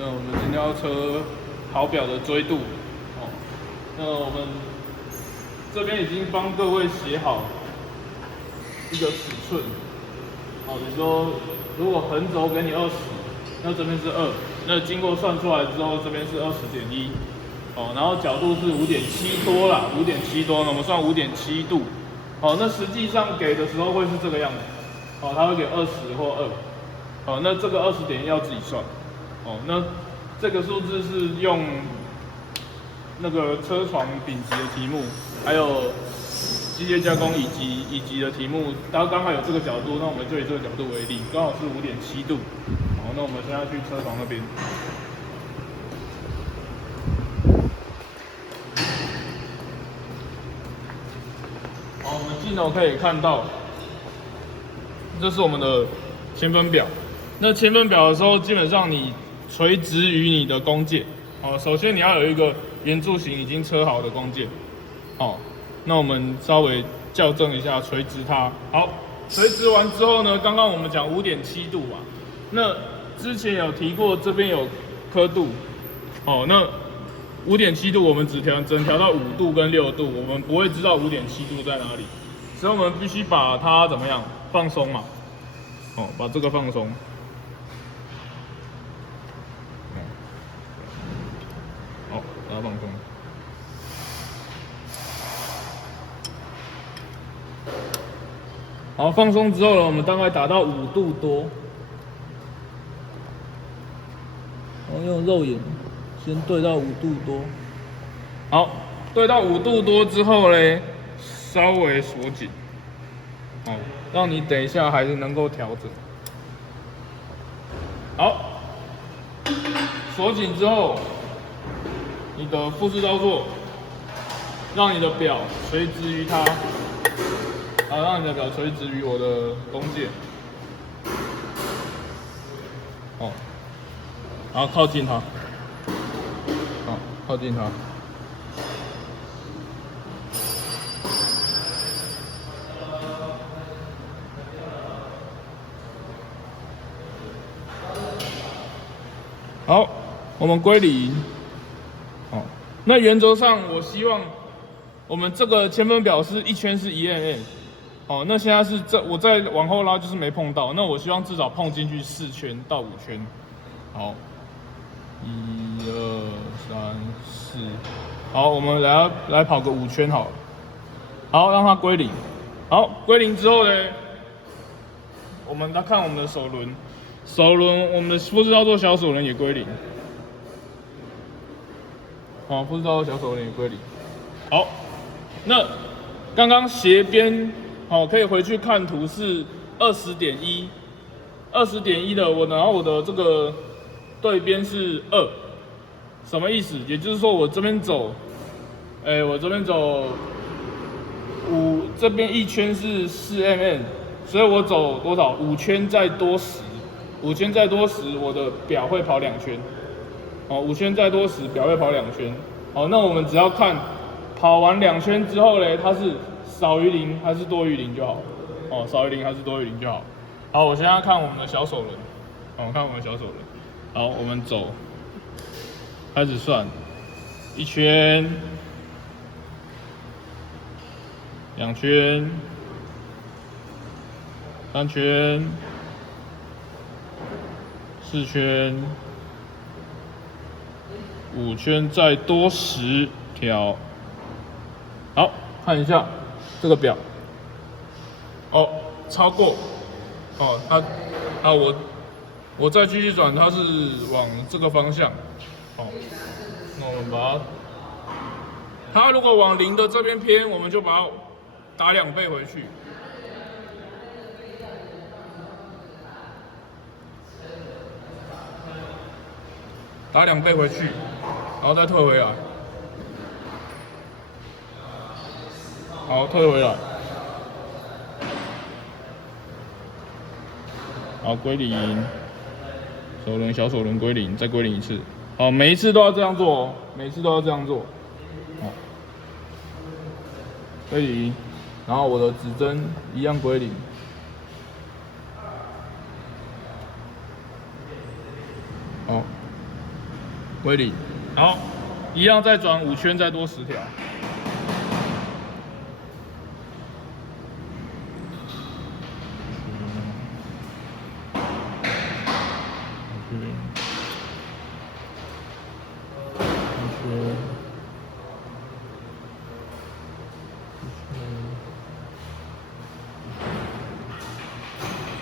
那我们今天要测跑表的追度，哦，那我们这边已经帮各位写好一个尺寸，哦，比如说如果横轴给你20，那这边是2，那经过算出来之后，这边是20.1，哦，然后角度是5.7多啦，5.7多，那我们算5.7度，哦，那实际上给的时候会是这个样子，哦，它会给20或2，哦，那这个20.1要自己算，哦，那这个数字是用那个车床丙级的题目，还有机械加工乙级的题目，它刚好有这个角度，那我们就以这个角度为例，刚好是5.7度。好，那我们现在去车床那边。好，我们镜头可以看到，这是我们的铅分表。那铅分表的时候，基本上你垂直于你的弓箭。好，首先你要有一个圆柱形已经车好的弓箭。好，那我们稍微校正一下，垂直它。好，垂直完之后呢，刚刚我们讲5.7度嘛，那之前有提过这边有刻度。哦，那5.7度我们只调到5度跟6度，我们不会知道5.7度在哪里，所以我们必须把它怎么样放松嘛。哦，把这个放松。好，把它放松。好，放松之后呢，我们大概打到5度多。我用肉眼先对到5度多。好，对到5度多之后呢，稍微锁紧。好，让你等一下还是能够调整。好，锁紧之后，你的复制操作，让你的表垂直于它，好，让你的表垂直于我的弓箭，哦，然后靠近它，好，靠近它。好，我们归零。好，那原则上我希望我们这个铅分表是1圈是1mm。好，那现在是我再往后拉就是没碰到，那我希望至少碰进去4圈到5圈。好，1、2、3、4。好，我们来跑个5圈好了。好，让它归零。好，归零之后呢，我们来看我们的手轮。手轮，我们的复制操作小手轮也归零。好，复制操作小手轮也归零。好，那刚刚斜边，好，可以回去看图是20.1的然后我的这个对边是2，什么意思？也就是说我这边走，我这边走这边1圈是4mm，所以我走多少？5圈再多10，5圈再多10，我的表会跑2圈。哦，5圈再多10，表会跑2圈。好，那我们只要看跑完2圈之后呢，它是少于0还是多于0就好。哦，少于0还是多于0就好。好，我现在看我们的小手轮。好，看我们的小手轮。好，我们走，开始算，1圈。2圈，3圈，4圈，5圈，再多10条。好，看一下这个表。哦，超过。哦，我再继续转，它是往这个方向。好，那我们把它如果往0的这边偏，我们就把它打2倍回去。打2倍回去，然后再退回来。好，退回来。好，归零。小手轮归零，再归零一次。好，每一次都要这样做哦，每一次都要这样做。好，归零，然后我的指针一样归零。好，归零。好，一样再转5圈，再多10条。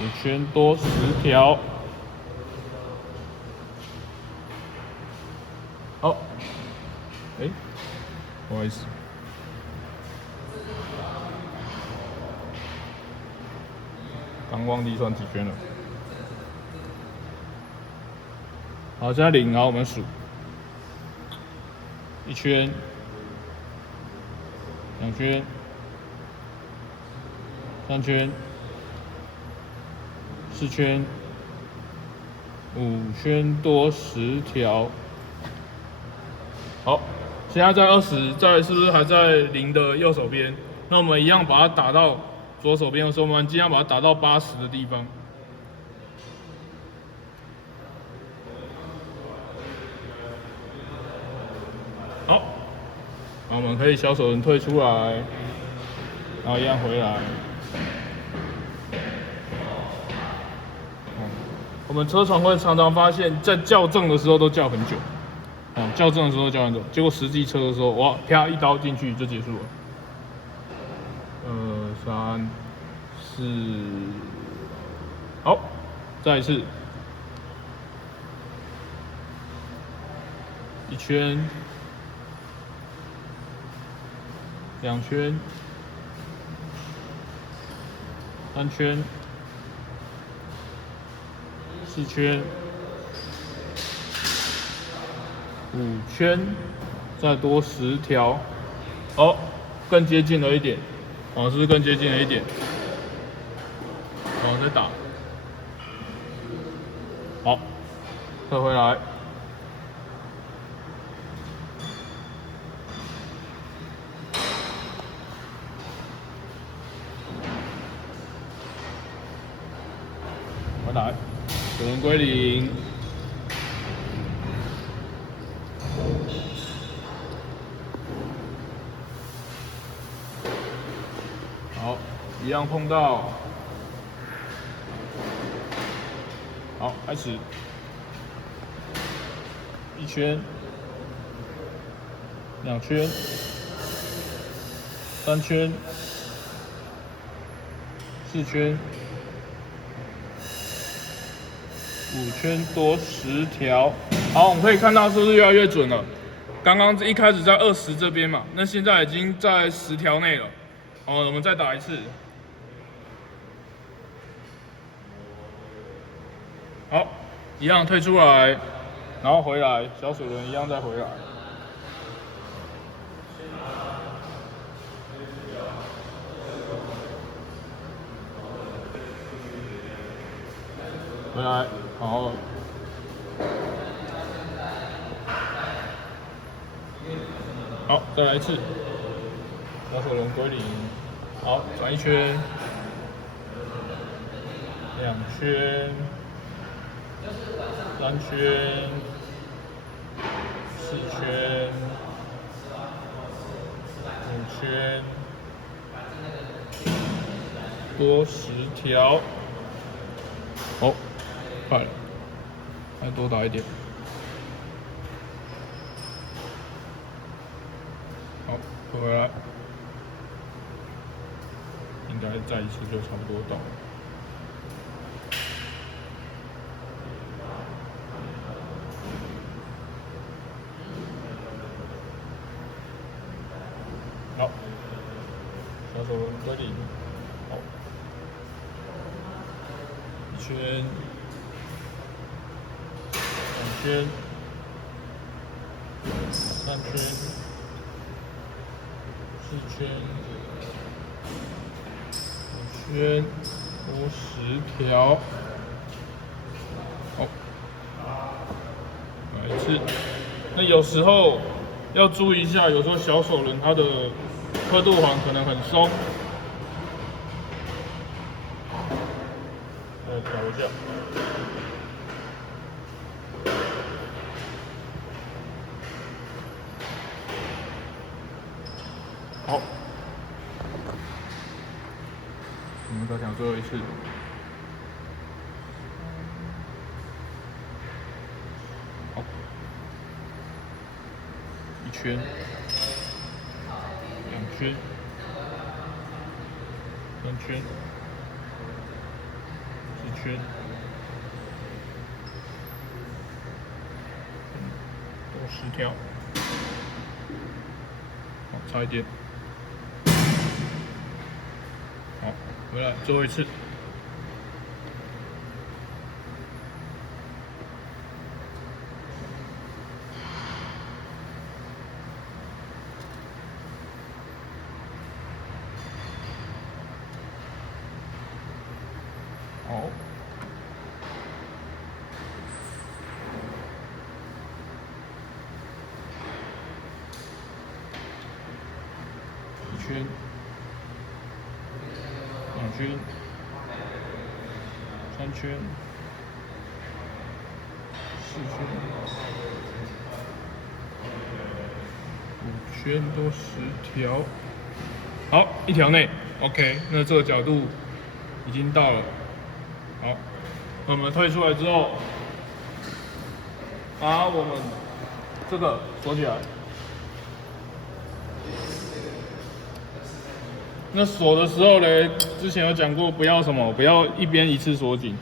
5圈多10条。好，不好意思。刚忘记算几圈了。好，现在0，然后我们数1圈、2圈、3圈、4圈、5圈多10条。好，现在在20，在是不是还在0的右手边？那我们一样把它打到左手边的时候，我们尽量把它打到80的地方。好，然后我们可以小手人退出来，然后一样回来。我们车床会常常发现，在校正的时候都校很久。校正的时候校很久，结果实际车的时候，哇，啪一刀进去就结束了。3、4，好，再一次，1圈、2圈、3圈、4圈、5圈，再多10条，哦，更接近了一点，是不是更接近了一点？再打，好，退回来，回来，有人归零。好，一样碰到。好，开始。1圈、2圈、3圈、4圈、5圈多10条。好，我们可以看到是不是越来越准了？刚刚一开始在20这边嘛，那现在已经在10条内了。我们再打一次。好，一样退出来，然后回来，小水轮一样再回来。回来，好。好，再来一次，小水轮归零。好，转1圈、2圈、3圈、4圈、5圈，多10条。哦，快了，再多打一点。好，退回来，应该再一次就差不多到了。好，小手轮归零。好，1圈、2圈、3圈、4圈、5圈，多10条。好，来一次。那有时候要注意一下，有时候小手轮它的刻度环可能很松，调一下。好，我们再调最后一次。好，一圈，两圈，三圈，四圈，多10条。好，差一点。好，回来最后一次。好，一圈，两圈，三圈，四圈，5圈多10条。好，1条内 ，OK。那这个角度已经到了。好，那我们退出来之后，把我们这个锁起来。那锁的时候呢，之前有讲过，不要什么，不要一边一次锁紧，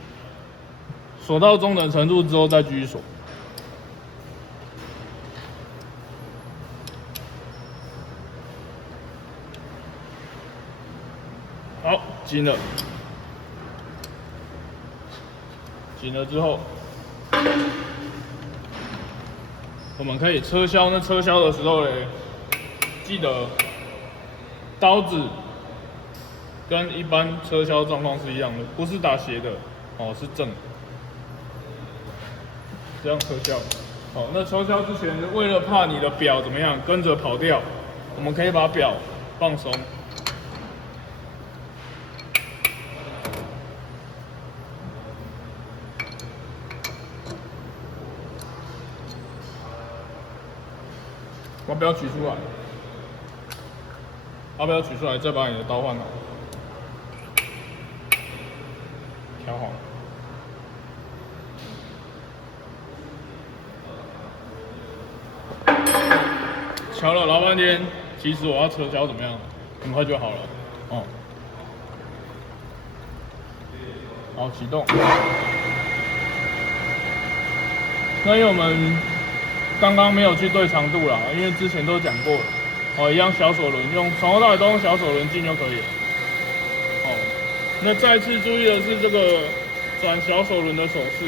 锁到中等程度之后再继续锁。好，紧了，紧了之后，我们可以车销。那车销的时候呢，记得刀子跟一般车销状况是一样的，不是打斜的哦，是正，这样车销。好，那车销之前，为了怕你的表怎么样跟着跑掉，我们可以把表放松。把表取出来，把表取出来，再把你的刀换好，调好。调了老半天，其实我要车销怎么样，很快就好了。哦，好，启动。那因为我们刚刚没有去对长度啦，因为之前都讲过了。哦，一样小手轮，从头到尾都用小手轮进就可以了。哦，那再次注意的是这个转小手轮的手势。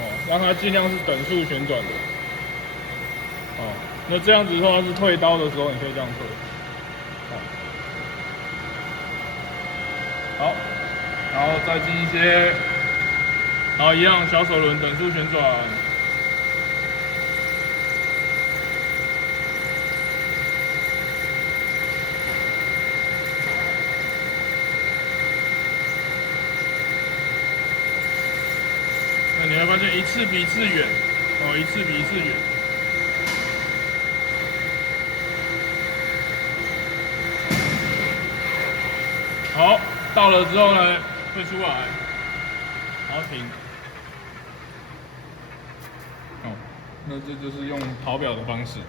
哦，让它尽量是等速旋转的。哦，那这样子的话是退刀的时候，你可以这样退。好，然后再进一些，然后一样小手轮等速旋转。那你会发现一次比一次远，哦，一次比一次远。好，到了之后呢，退出来，然后停。哦，那这就是用跑表的方式。